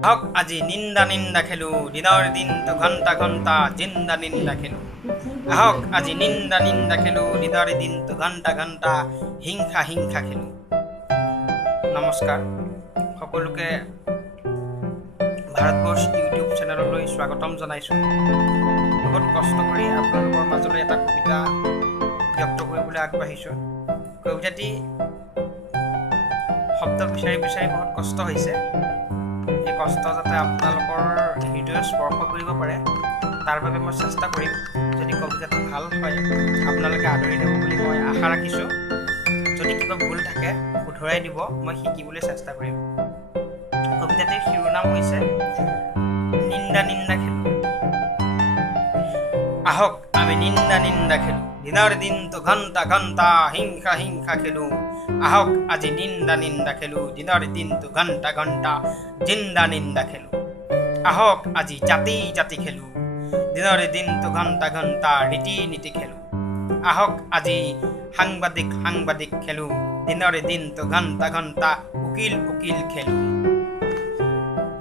হক আজি নিন্দা নিন্দা খেলো দিনৰ দিনটো ঘণ্টা ঘণ্টা জিন্দা নিন্দা খেলো আহক আজি নিন্দা নিন্দা খেলো দিনৰ দিনটো ঘণ্টা ঘণ্টা হিংসা হিংসা খেলো। নমস্কাৰ, সকলোকে ভাৰতবৰ্ষ ইউটিউব চেনেললৈ স্বাগতম জনাইছোঁ। বহুত কষ্ট কৰি আপোনালোকৰ মাজলৈ এটা কবিতা ব্যক্ত কৰিবলৈ আগবাঢ়িছোঁ। কবিতাটি শব্দ বিচাৰি বিচাৰি বহুত কষ্ট হৈছে। এই কষ্ট যাতে আপোনালোকৰ হৃদয় স্পৰ্শ কৰিব পাৰে তাৰ বাবে মই চেষ্টা কৰিম। যদি কবিতাটো ভাল হয় আপোনালোকে আদৰি দিব বুলি মই আশা ৰাখিছোঁ। যদি কিবা ভুল থাকে শুধৰাই দিব, মই শিকিবলৈ চেষ্টা কৰিম। কবিতাটিৰ শিৰোনাম হৈছে নিন্দা নিন্দা খেলো। আহক আমি নিন্দা নিন্দা খেলো দিনৰ দিনটো ঘণ্টা ঘণ্টা হিংসা হিংসা খেলো। আহক আজি নিন্দা নিন্দা খেলো দিনৰ দিনটো ঘণ্টা ঘণ্টা জিন্দা নিন্দা খেলো। আহক আজি জাতি জাতি খেলো দিনৰ দিনটো ঘণ্টা ঘণ্টা ৰীতি নীতি খেলো। আহক আজি সাংবাদিক সাংবাদিক খেলো দিনৰ দিনটো ঘণ্টা ঘণ্টা উকিল উকিল খেলো।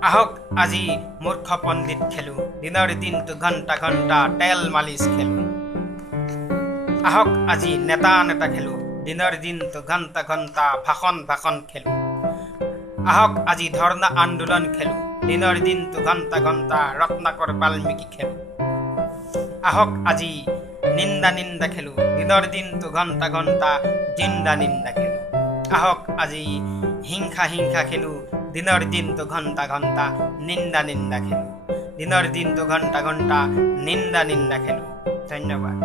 আহক আজি মূৰ্খ পণ্ডিত খেলো দিনৰ দিনটো ঘণ্টা ঘণ্টা তেল মালিচ খেলো। আহক আজি নেতা নেতা খেলো দিনৰ দিনটো ঘণ্টা ঘণ্টা ভাষণ ভাষণ খেলো। আহক আজি ধৰ্ণা আন্দোলন খেলো দিনৰ দিনটো ঘণ্টা ঘণ্টা ৰত্নাকৰ বাল্মীকি খেলো। আহক আজি নিন্দা নিন্দা খেলো দিনৰ দিনটো ঘণ্টা ঘণ্টা জিন্দা নিন্দা খেলো। আহক আজি হিংসা হিংসা খেলো দিনৰ দিনটো ঘণ্টা ঘণ্টা নিন্দা নিন্দা খেলো। দিনৰ দিনটো ঘণ্টা ঘণ্টা নিন্দা নিন্দা খেলো। ধন্যবাদ।